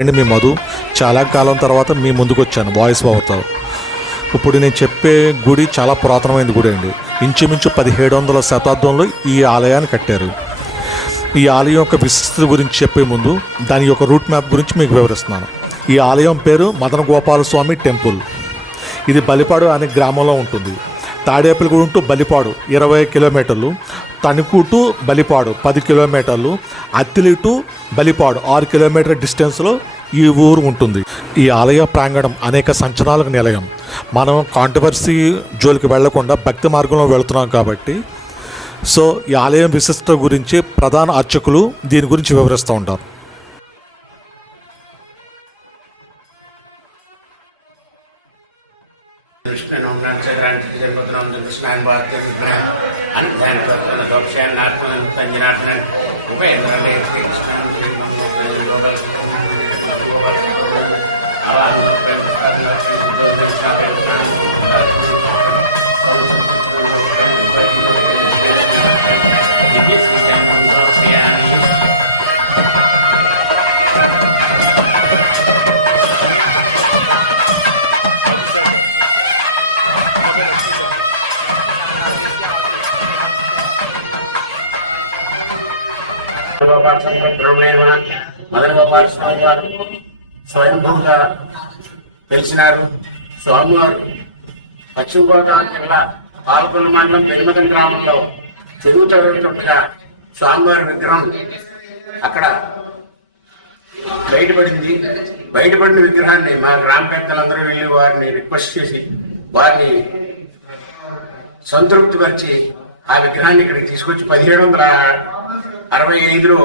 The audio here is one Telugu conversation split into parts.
అండి మీ మధు. చాలా కాలం తర్వాత మీ ముందుకు వచ్చాను వాయిస్ ఓవర్తో ఇప్పుడు నేను చెప్పే గుడి చాలా పురాతనమైన గుడి అండి. ఇంచుమించు పదిహేడు వందల శతాబ్దంలో ఈ ఆలయాన్ని కట్టారు. ఈ ఆలయం యొక్క విశిష్టత గురించి చెప్పే ముందు దాని యొక్క రూట్ మ్యాప్ గురించి మీకు వివరిస్తున్నాను. ఈ ఆలయం పేరు మదన గోపాల స్వామి టెంపుల్. ఇది బలిపాడు అనే గ్రామంలో ఉంటుంది. తాడేపల్లిగూడెం టు బలిపాడు ఇరవై కిలోమీటర్లు. తణుకు టు బలిపాడు పది కిలోమీటర్లు. అత్తిలి టు బలిపాడు ఆరు కిలోమీటర్ డిస్టెన్స్లో ఈ ఊరు ఉంటుంది. ఈ ఆలయ ప్రాంగణం అనేక సంచలనాలకు నిలయం. మనం కాంట్రవర్సీ జోలికి వెళ్ళకుండా భక్తి మార్గంలో వెళుతున్నాం కాబట్టి. సో ఈ ఆలయం విశిష్టత గురించి ప్రధాన అర్చకులు దీని గురించి వివరిస్తూ ఉంటారు. కృష్ణం చంద్రానికి జన్మదినం కృష్ణాన్ భారత విగ్రహం అనుధ్యాన గోపాల మదన గోపాల స్వామి వారు స్వయంభూగా తెలిసినారు స్వామివారు పశ్చిమ గోదావరి జిల్లా పాలకొల్లు మండలం పెనుమదం గ్రామంలో చెరువు చదువుతుండగా స్వామివారి విగ్రహం అక్కడ బయటపడింది. బయటపడిన విగ్రహాన్ని మా గ్రామ పెద్దలందరూ వెళ్ళి వారిని రిక్వెస్ట్ చేసి వారిని సంతృప్తిపరిచి ఆ విగ్రహాన్ని ఇక్కడికి తీసుకొచ్చి పదిహేడు వందల అరవై ఐదులో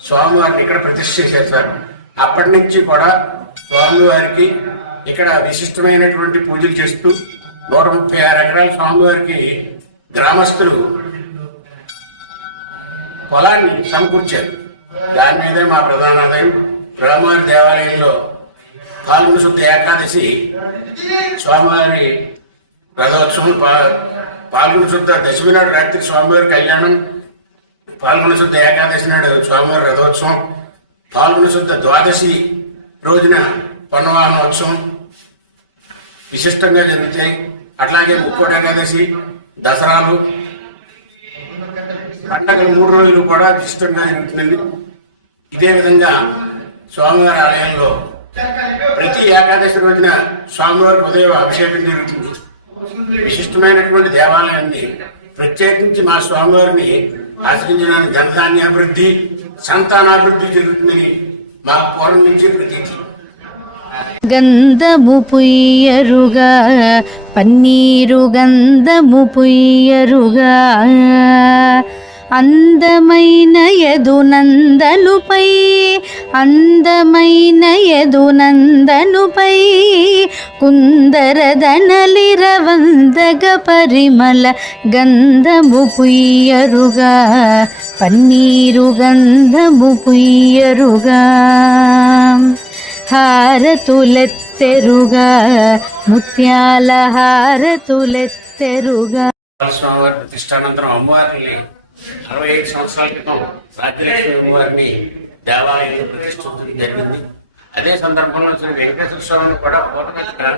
స్వామివారిని ఇక్కడ ప్రతిష్ఠ చేశారు. సార్ అప్పటి నుంచి కూడా స్వామివారికి ఇక్కడ విశిష్టమైనటువంటి పూజలు చేస్తూ నూట ముప్పై ఆరు ఎకరాల స్వామివారికి గ్రామస్తులు పొలాన్ని సమకూర్చారు. దాని మీదే మా ప్రధాన ఆదాయం రామవారి దేవాలయంలో పాల్గొన శుద్ధ ఏకాదశి స్వామివారి రథోత్సవం పా- పాల్గొన శుద్ధ దశమి నాడు రాత్రి స్వామివారి కళ్యాణం పాల్గొన శుద్ధ ఏకాదశి నాడు స్వామివారి రథోత్సవం పాల్గొన శుద్ధ ద్వాదశి రోజున పన్నవాహనోత్సవం విశిష్టంగా జరుగుతాయి. అట్లాగే ముక్కోటి ఏకాదశి దసరాలు పండగలు మూడు రోజులు కూడా విశిష్టంగా జరుగుతుంది ఇదే విధంగా స్వామివారి ఆలయంలో ప్రతి ఏకాదశి రోజున స్వామివారికి ఉదయం అభిషేకం జరుగుతుంది. విశిష్టమైనటువంటి దేవాలయాన్ని ప్రత్యేకించి మా స్వామివారిని ఆచరించడానికి ధనధాన్యాభివృద్ధి సంతానాభివృద్ధి జరుగుతుందని మా పూర్వం నుంచి ప్రతీతి గంధము పుయ్యరుగా పన్నీరు గంధము పుయ్యరుగా అందమైన యదునందనుపై అందమైన యదునందనుపై కుందరదనలిరవందగ పరిమళ గంధము పుయ్యరుగా పన్నీరు గంధము పుయ్యరుగా. హారతులెత్తెరుగా ముత్యాల హారతులెత్తెరుగా. ప్రతిష్టానంతరం అమ్మవారిని అరవై ఐదు సంవత్సరాల క్రితం రాజ్యలక్ష్మి వారిని దేవాలయంలో ప్రతిష్ఠించడం జరిగింది. అదే సందర్భంలో శ్రీ వెంకటేశ్వర స్వామిని కూడా పూర్వకంగా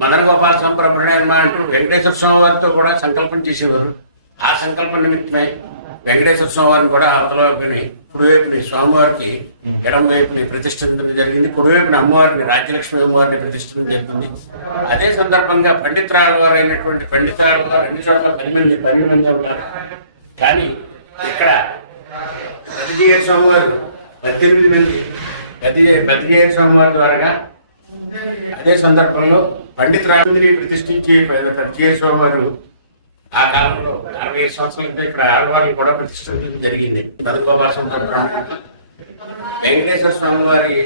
మదన గోపాల సంప్రమణ అంటూ వెంకటేశ్వర స్వామి వారితో కూడా సంకల్పం చేసేవారు. ఆ సంకల్ప నిమిత్తమే వెంకటేశ్వర స్వామి వారిని కూడా అవతల వైపుని కుడివైపుని స్వామివారికి ఎడమ వైపుని ప్రతిష్ఠించడం జరిగింది. కుడివైపున అమ్మవారిని రాజ్యలక్ష్మి అమ్మవారిని ప్రతిష్ఠించడం జరిగింది. అదే సందర్భంగా పండితురాలు వారు అయినటువంటి పండితురాలు వారు అన్ని చోట్ల పది మంది పది మంది ఉన్నారు. కానీ ఇక్కడ బతికేయ స్వామి వారు పద్దెనిమిది మంది. బతికే బతికేయ స్వామి వారి ద్వారా అదే సందర్భంలో పండిత్ ప్రతిష్ఠించి ప్రత్యేక స్వామి వారు ఆ కాలంలో అరవై ఐదు సంవత్సరాల క్రితం ఇక్కడ ఆడవాళ్ళు కూడా ప్రతిష్ఠించడం జరిగింది. బతుకోవాల సందర్భం వెంకటేశ్వర స్వామి వారి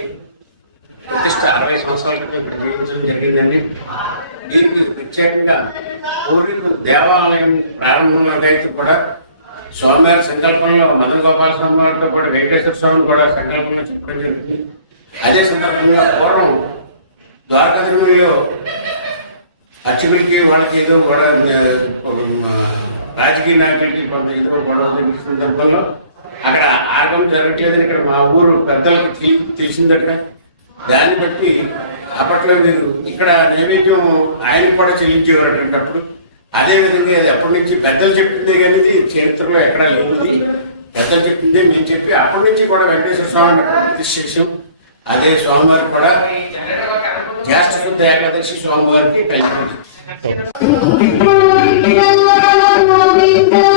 ప్రతిష్ట అరవై సంవత్సరాల క్రితం ఇక్కడ నిర్మించడం జరిగిందండి. దీనికి ప్రత్యేకంగా పూర్వీకులు దేవాలయం ప్రారంభంలో అయితే కూడా స్వామివారి సంకల్పంలో మదన గోపాల స్వామి వారితో కూడా వెంకటేశ్వర స్వామిని కూడా సంకల్పంలో చెప్పడం జరిగింది. అదే సందర్భంగా పూర్వం ద్వారకా తిరుమలలో అర్చకులకి వాళ్ళకి ఏదో కూడా రాజకీయ నాయకులకి కొంత ఏదో గొడవ జరిగిన సందర్భంలో అక్కడ ఆగం జరగట్లేదని ఇక్కడ మా ఊరు పెద్దలకు తెలిసిందట. దాన్ని బట్టి అప్పట్లో మీరు ఇక్కడ నైవేద్యం ఆయనకు కూడా చెల్లించేవారు అదేవిధంగా అదే విధంగా అది ఎప్పటి నుంచి పెద్దలు చెప్పిందే కానీ ఇది చరిత్రలో ఎక్కడా లేనిది. ఇది. పెద్దలు చెప్పిందే మేము చెప్పి అప్పటి నుంచి కూడా వెంకటేశ్వర స్వామిని ప్రతిష్ఠ అదే స్వామివారు కూడా జ్యేష్ఠ శుద్ధ ఏకాదశి స్వామివారికి కలిపి Thank you.